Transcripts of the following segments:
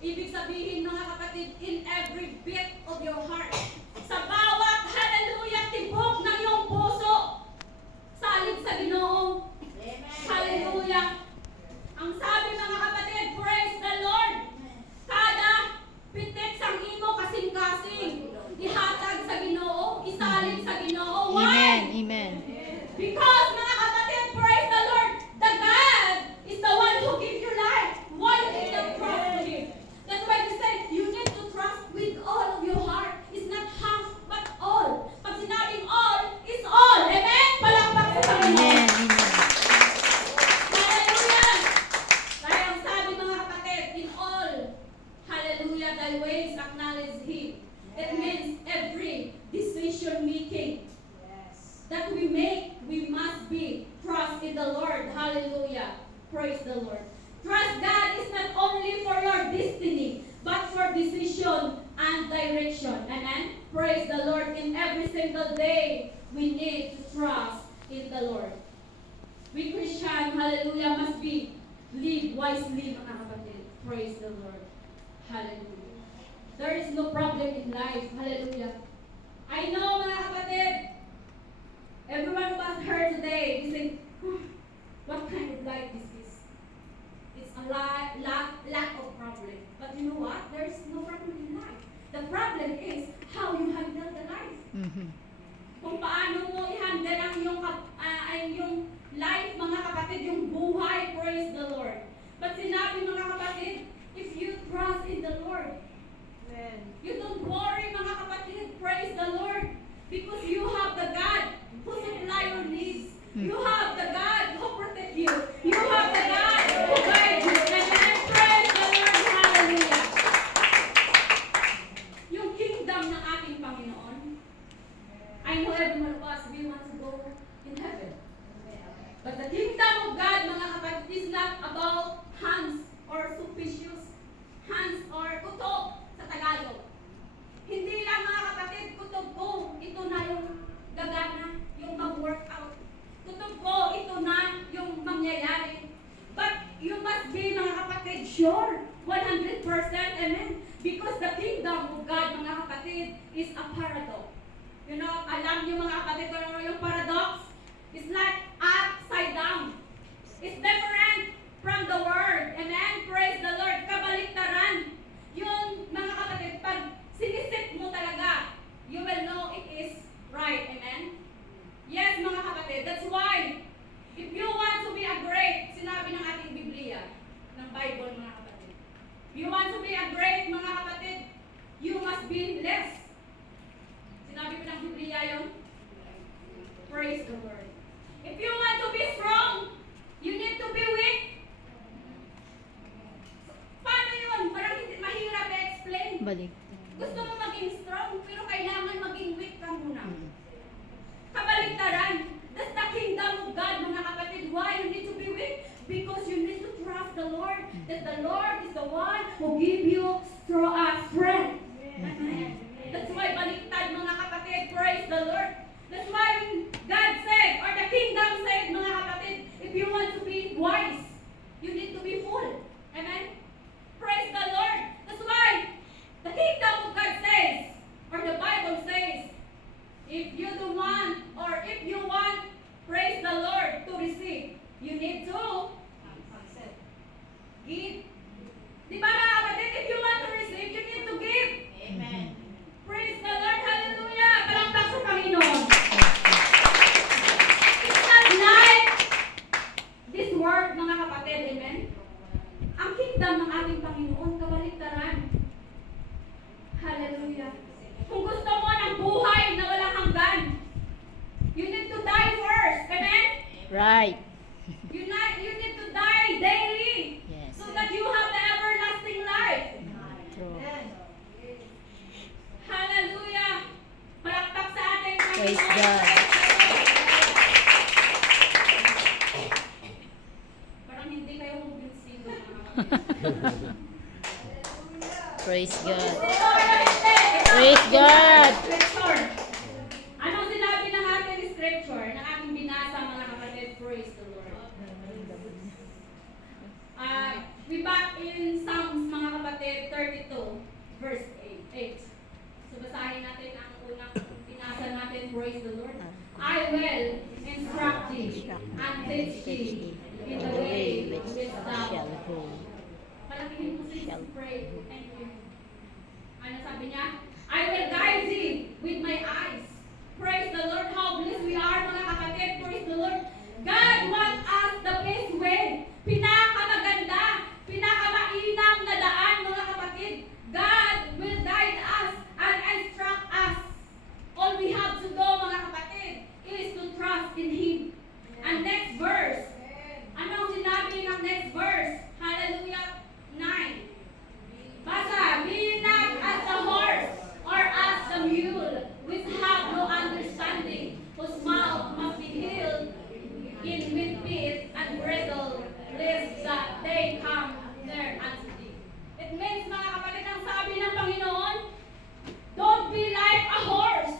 Ibig sabihin mga kapatid, in every beat of your heart. Sa bawat, hallelujah, tibok ng iyong puso. Salig sa Ginoo. Hallelujah. Ang sabi mga kapatid, praise the Lord. Kada pitik sang imo kasing-kasing, ihatag sa Ginoo, isalig sa Ginoo. Why? Amen. Amen. Because mga kapatid, praise the Lord, the God is the one who gives you life. Why you need to trust in Him? That's why we say, you need to trust with all of your heart. It's not half, but all. Pag sinabing all, is all. Amen? Palakpak sa Panginoon. Amen. Amen. Hallelujah! Kaya ang sabi mga kapatid, in all, hallelujah, thy ways acknowledge Him. It means every decision making that we make, we must be trust in the Lord. Hallelujah. Praise the Lord. Trust God is not only for your destiny, but for decision and direction. Amen? Praise the Lord. In every single day, we need to trust in the Lord. We Christian, hallelujah, must be live wisely, mga kapatid. Praise the Lord. Hallelujah. There is no problem in life. Hallelujah. I know, mga kapatid, everyone was heard today. They say, what kind of life is this? It's a lack of problem. But you know what? There is no problem in life. The problem is how you handle the life. Mhm. Kung paano mo i-handle ang yung life, mga kapatid, yung buhay, praise the Lord. But sinabi, mga kapatid, if you trust in the Lord, you don't worry, mga kapatid, praise the Lord, because you have the God who supply your needs. You have the God who protect you. You have the God who guide you. Amen. Praise the Lord. Hallelujah. Yung kingdom ng ating Panginoon, I know every one of us, we want to go in heaven. But the kingdom of God, mga kapatid, is not about hands or superstitious, hands or kutob sa Tagalog. Hindi lang, mga kapatid, kutob ko, ito na yung gagana, yung mag-workout. Kutob ko, ito na yung mangyayari. But you must be, mga kapatid, sure, 100%, amen? Because the kingdom of God, mga kapatid, is a paradox. You know, alam niyo mga kapatid, kung ano yung paradox? It's like upside down. It's different from the word. Amen? Praise the Lord. Kabaliktaran. Yung mga kapatid, pag sinisip mo talaga, you will know it is right. Amen? Yes, mga kapatid. That's why, if you want to be a great, sinabi ng ating Biblia, ng Bible, mga kapatid. If you want to be a great, mga kapatid, you must be less. Sinabi ko ng Biblia yun? Praise the Lord. If you want to be strong, you need to be weak. Paano yun? Parang hindi mahirap i-explain. Balik. Gusto mo maging strong, pero kailangan maging weak ka muna. Kabaliktaran. That's the kingdom of God, mga kapatid. Why you need to be weak? Because you need to trust the Lord. That the Lord is the one who give you strength. Amen. That's why baliktad, mga kapatid. Praise the Lord. That's why God said, or the kingdom said, mga kapatid, if you want to be wise, you need to be full. Amen? Praise the Lord. That's why the kingdom of God says, or the Bible says, if you do want, or if you want, praise the Lord, to receive, you need to give. Di ba mga kapatid, if you want to receive, you need to give. Amen. Praise the Lord. Hallelujah. Palakpak sa Panginoon. It's not like this word, mga kapatid. Amen? Ang kingdom ng ating Panginoon, kabaliktaran. Hallelujah. Kung gusto mo ng buhay na walang hanggan, you need to die first. Amen? Right. You need to die daily. Yes. So that you have the everlasting life. True. Hallelujah. Palakpak sa ating Panginoon. Praise God. Parang hindi kayo mubinsigo, mga kapatid. Praise God. Praise Praise God. Scripture. Anong sinabi ng ating scripture, ng ating binasa, mga kapatid? Praise the Lord. We back in Psalms, mga kapatid, shall. Pray. Thank you. Ano sabi niya? I will guide thee with my eyes. Praise the Lord. How blessed we are, mga kapatid. Praise the Lord. God wants us the best way. Pinakamaganda, pinakamainam na daan, mga kapatid. God will guide us and instruct us. All we have to do, mga kapatid, is to trust in Him. And next verse. Anong sinabi ng next verse? Hallelujah 9. Basa, be not as the horse or as the mule, which have no understanding, whose mouth must be healed in with bit and bridle, lest that they come there unto thee. It means, mga kapatid, ang sabi ng Panginoon, don't be like a horse.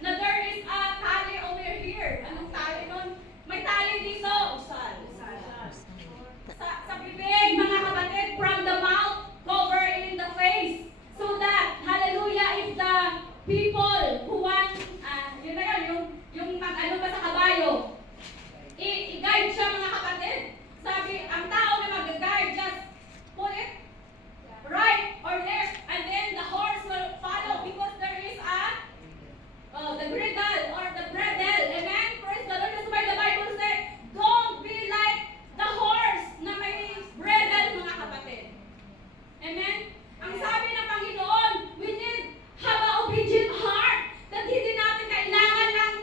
Na there is a tali over here. Anong tali nun? May tali dito. Sa bibig, mga kapatid, from the mouth, cover in the face. So that, hallelujah, if the people who want, yun na yun, yung mag-ano ba sa kabayo, i-guide siya, mga kapatid. Sabi, ang tao na mag-guide, just put it right or left, and then the horse will follow because there is the bridle or the bridle. Amen? Praise the Lord. That's why the Bible says, don't be like the horse na may bridle, mga kapatid. Amen? Ang sabi ng Panginoon, we need have an obedient heart that hindi natin kailangan ng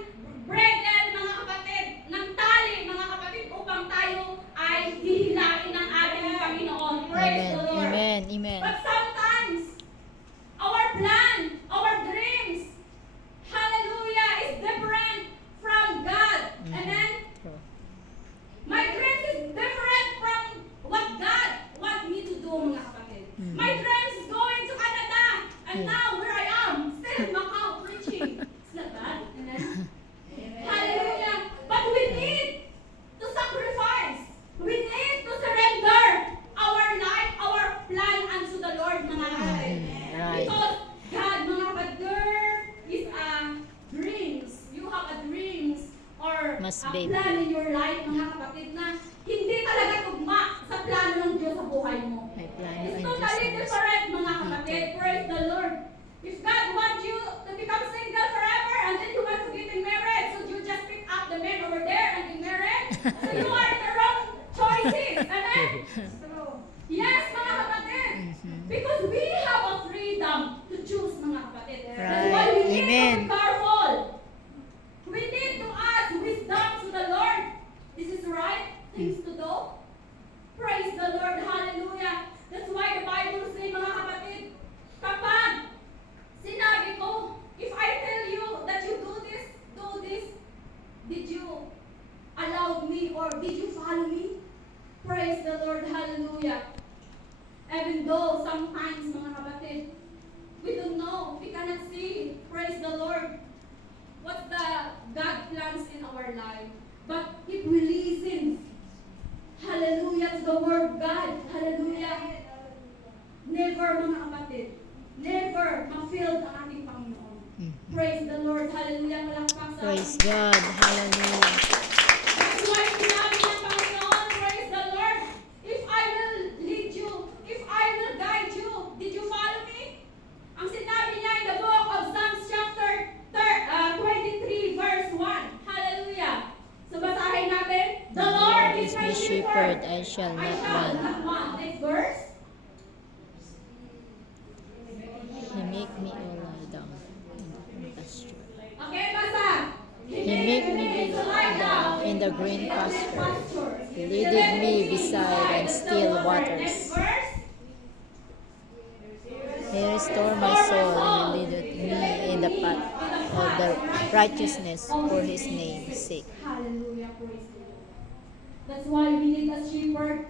bridle, mga kapatid, ng tali, mga kapatid, upang tayo ay hihilain ng ating Panginoon. Praise Amen. the Lord. Amen. Amen. But sometimes, our plan, our dreams, hallelujah, is different from God. Amen? True. My dreams is different from what God wants me to do, mga kapatid. My dreams is going to Canada, and now where I am, still in Macau preaching. It's not bad. Amen? Hallelujah. But we need to sacrifice. We need to surrender our life, our plan unto the Lord, mga kapatid. Right. Because God, mga kapatid, there is a dreams. You have a dreams or Must a be. plan in your life, mga kapatid, na hindi talaga tugma sa plano ng Diyos sa buhay mo. May plano It's ang totally Diyos. different, mga kapatid. Praise the Lord. If God wants you to become single forever and then you want to get married, so you just pick up the man over there and get married, so you are in the wrong choices. Amen? Yes, mga kapatid. Because we have a freedom to choose, mga kapatid. That's why we need Amen. to be careful. We need to ask wisdom to the Lord. This is right things to do. Praise the Lord. Hallelujah. That's why the Bible says, mga kapatid, kapag sinabi ko, if I tell you that you do this, did you allow me or did you follow me? Praise the Lord. Hallelujah. Even though sometimes, mga kapatid, we don't know, we cannot see, praise the Lord, what the God plans in our life. But if we listen, hallelujah, to the word of God, hallelujah, never, mga kapatid, never ma-fail ang ating Panginoon. Praise the Lord, hallelujah, malakpak sa Praise God. Hallelujah. That's why sinabi ng Panginoon, praise the Lord, if I will lead you, if I will guide you, did you follow me? Ang sinabi niya in the book of Psalms chapter 23 verse 1. Hallelujah. So basahin natin. The Lord is my shepherd, I shall I not shall want. not want. Next verse. He make me all lie down in the pasture. Okay, basa. He make me to lie down in the green in the pasture. He He leadeth me beside and still Next waters. verse. He restore my soul. He leadeth me in the path of the righteousness for his name's sake. Hallelujah, praise the Lord. That's why we need a shepherd.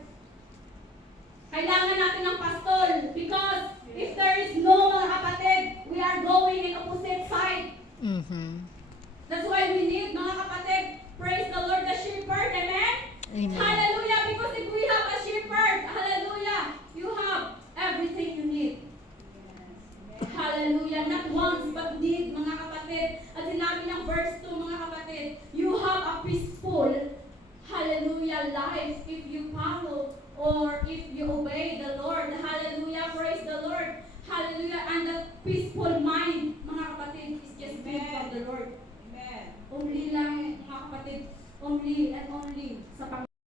Kailangan natin ng pastol because if there is no, mga kapatid, we are going in opposite side. That's why we need, mga kapatid, praise the Lord, the shepherd, amen? Amen. Hallelujah, because if we have a shepherd, hallelujah, you have everything you need. Hallelujah, not once but need, mga kapatid. At sinabi ng verse 2, mga kapatid, you have a peaceful, hallelujah, life if you follow or if you obey the Lord.